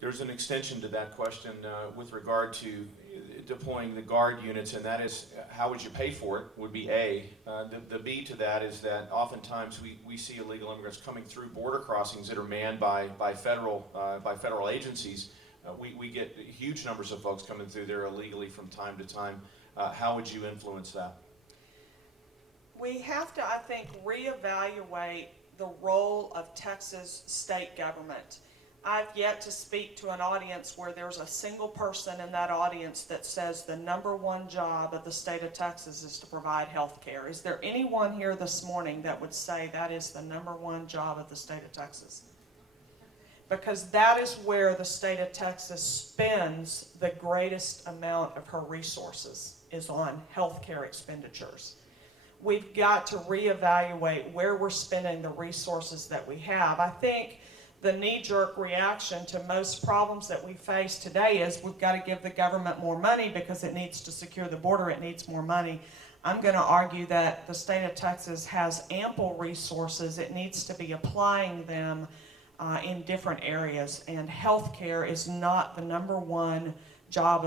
There's an extension to that question with regard to deploying the guard units, and that is how would you pay for it would be A. The B to that is that oftentimes we see illegal immigrants coming through border crossings that are manned by federal agencies. We get huge numbers of folks coming through there illegally from time to time. How would you influence that? We have to, I think, reevaluate the role of Texas state government. I've yet to speak to an audience where there's a single person in that audience that says the #1 job of the state of Texas is to provide health care. Is there anyone here this morning that would say that is the #1 job of the state of Texas? Because that is where the state of Texas spends the greatest amount of her resources, is on health care expenditures. We've got to reevaluate where we're spending the resources that we have. I think the knee-jerk reaction to most problems that we face today is we've got to give the government more money because it needs to secure the border, it needs more money. I'm going to argue that the state of Texas has ample resources. It needs to be applying them in different areas, and health care is not the #1 job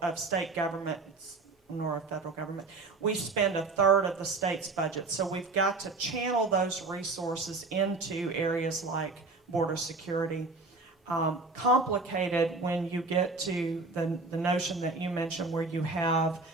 of state government, nor of federal government. We spend 1/3 of the state's budget, so we've got to channel those resources into areas like border security. Complicated when you get to the notion that you mentioned where you have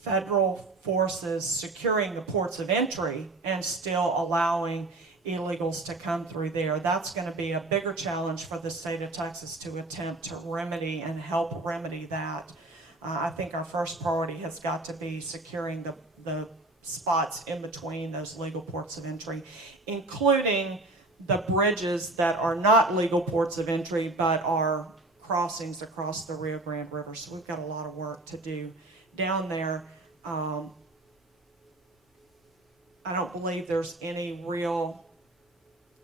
federal forces securing the ports of entry and still allowing illegals to come through there. That's going to be a bigger challenge for the state of Texas to attempt to remedy and help remedy that. I think our first priority has got to be securing the spots in between those legal ports of entry, including the bridges that are not legal ports of entry but are crossings across the Rio Grande River. So we've got a lot of work to do down there. I don't believe there's any real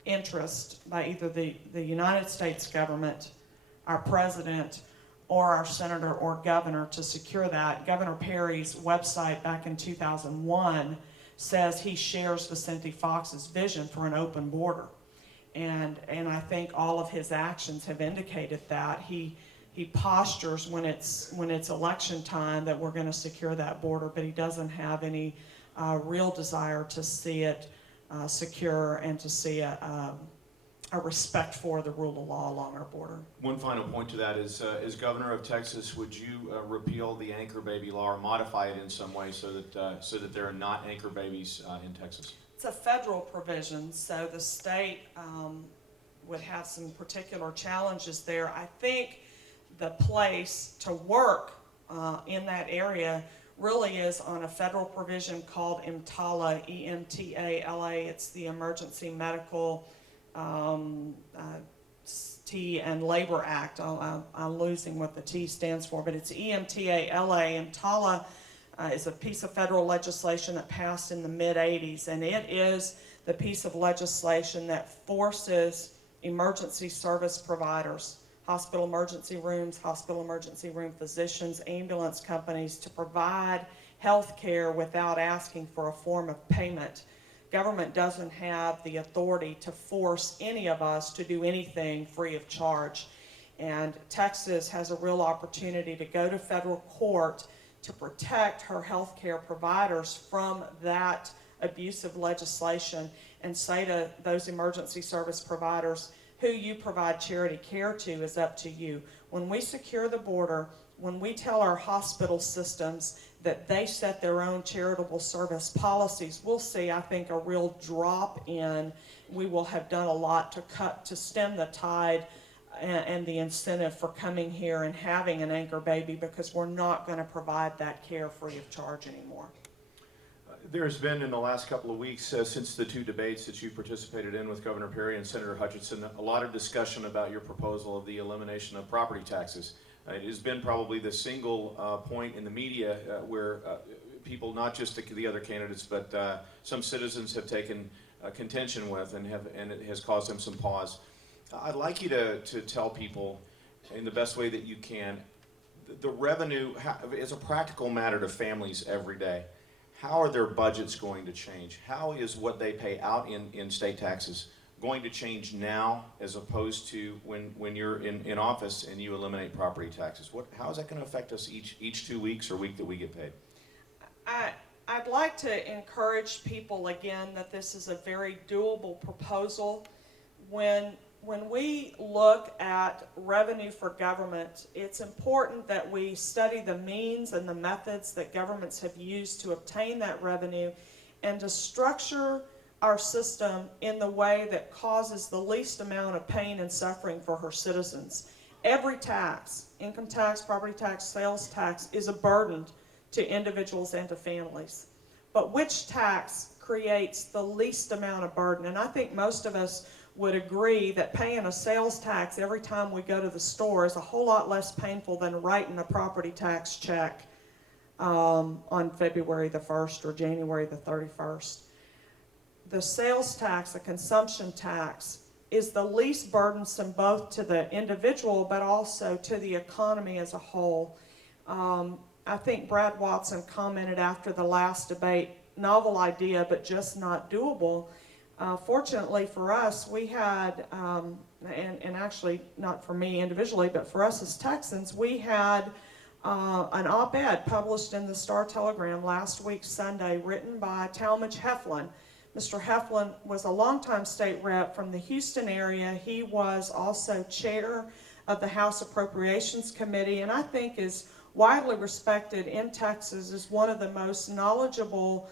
interest by either the United States government, our president, or our senator or governor to secure that. Governor Perry's website back in 2001 says he shares Vicente Fox's vision for an open border. And I think all of his actions have indicated that. He postures when it's election time that we're going to secure that border, but he doesn't have any real desire to see it secure and to see a respect for the rule of law along our border. One final point to that is, as governor of Texas, would you repeal the anchor baby law or modify it in some way so that there are not anchor babies in Texas? It's a federal provision, so the state would have some particular challenges there. I think the place to work in that area really is on a federal provision called EMTALA, E-M-T-A-L-A. It's the Emergency Medical T and Labor Act. I'm losing what the T stands for, but it's E-M-T-A-L-A. EMTALA is a piece of federal legislation that passed in the mid-'80s, and it is the piece of legislation that forces emergency service providers, hospital emergency rooms, hospital emergency room physicians, ambulance companies to provide health care without asking for a form of payment. Government doesn't have the authority to force any of us to do anything free of charge. And Texas has a real opportunity to go to federal court to protect her health care providers from that abusive legislation and say to those emergency service providers, who you provide charity care to is up to you. When we secure the border, when we tell our hospital systems that they set their own charitable service policies, we'll see, I think, a real drop in. We will have done a lot to stem the tide and the incentive for coming here and having an anchor baby, because we're not going to provide that care free of charge anymore. There's been, in the last couple of weeks, since the two debates that you participated in with Governor Perry and Senator Hutchinson, a lot of discussion about your proposal of the elimination of property taxes. It has been probably the single point in the media where people, not just the other candidates, but some citizens have taken contention with, and it has caused them some pause. I'd like you to tell people, in the best way that you can, the revenue is a practical matter to families every day. How are their budgets going to change? How is what they pay out in state taxes going to change now as opposed to when you're in office and you eliminate property taxes? How is that going to affect us each 2 weeks or week that we get paid? I'd like to encourage people again that this is a very doable proposal. When we look at revenue for government, it's important that we study the means and the methods that governments have used to obtain that revenue and to structure our system in the way that causes the least amount of pain and suffering for her citizens. Every tax, income tax, property tax, sales tax, is a burden to individuals and to families. But which tax creates the least amount of burden? And I think most of us would agree that paying a sales tax every time we go to the store is a whole lot less painful than writing a property tax check on February the 1st or January the 31st. The sales tax, the consumption tax, is the least burdensome both to the individual but also to the economy as a whole. I think Brad Watson commented after the last debate, novel idea but just not doable. Fortunately for us, we had, and actually not for me individually, but for us as Texans, we had an op-ed published in the Star-Telegram last week Sunday, written by Talmadge Heflin. Mr. Heflin was a longtime state rep from the Houston area. He was also chair of the House Appropriations Committee, and I think is widely respected in Texas as one of the most knowledgeable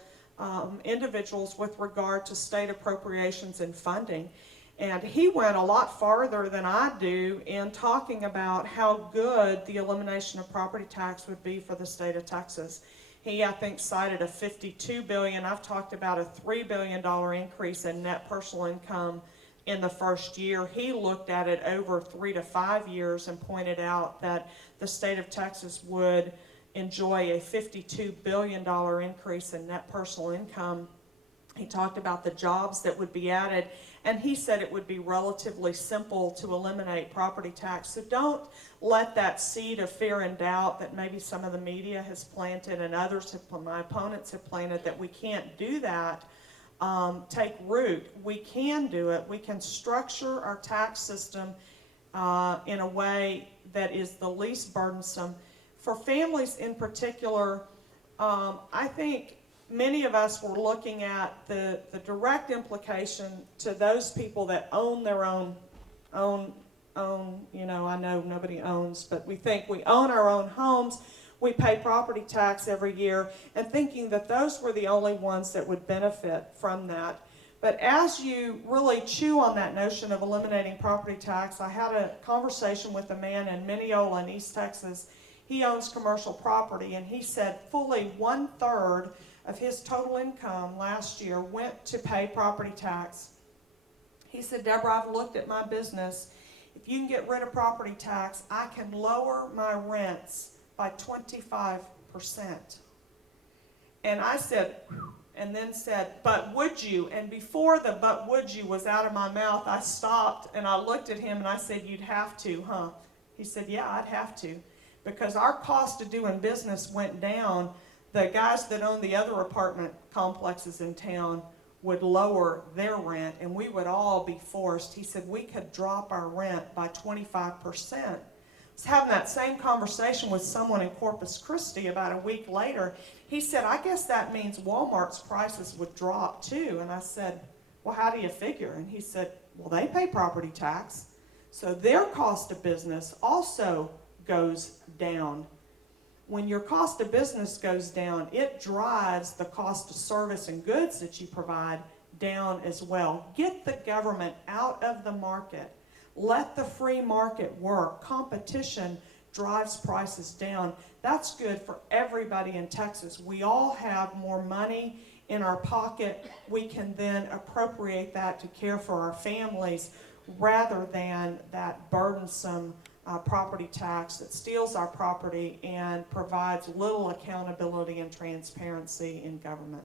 individuals with regard to state appropriations and funding. And he went a lot farther than I do in talking about how good the elimination of property tax would be for the state of Texas. He, I think, cited a $52 billion. I've talked about a $3 billion increase in net personal income in the first year. He looked at it over 3 to 5 years and pointed out that the state of Texas would enjoy a $52 billion increase in net personal income. He talked about the jobs that would be added, and he said it would be relatively simple to eliminate property tax. So don't let that seed of fear and doubt that maybe some of the media has planted and others, my opponents have planted, that we can't do that, take root. We can do it. We can structure our tax system in a way that is the least burdensome. For families in particular, I think many of us were looking at the direct implication to those people that own their own, you know, I know nobody owns, but we think we own our own homes, we pay property tax every year, and thinking that those were the only ones that would benefit from that. But as you really chew on that notion of eliminating property tax, I had a conversation with a man in Mineola in East Texas. He owns commercial property, and he said fully 1/3 of his total income last year went to pay property tax. He said, Deborah, I've looked at my business. If you can get rid of property tax, I can lower my rents by 25%. And I said, and then said, but would you? And before the but would you was out of my mouth, I stopped and I looked at him and I said, you'd have to, huh? He said, yeah, I'd have to. Because our cost of doing business went down. The guys that own the other apartment complexes in town would lower their rent, and we would all be forced. He said we could drop our rent by 25%. I was having that same conversation with someone in Corpus Christi about a week later. He said, I guess that means Walmart's prices would drop too. And I said, well, how do you figure? And he said, well, they pay property tax, so their cost of business also goes down. When your cost of business goes down, it drives the cost of service and goods that you provide down as well. Get the government out of the market. Let the free market work. Competition drives prices down. That's good for everybody in Texas. We all have more money in our pocket. We can then appropriate that to care for our families rather than that burdensome property tax that steals our property and provides little accountability and transparency in government.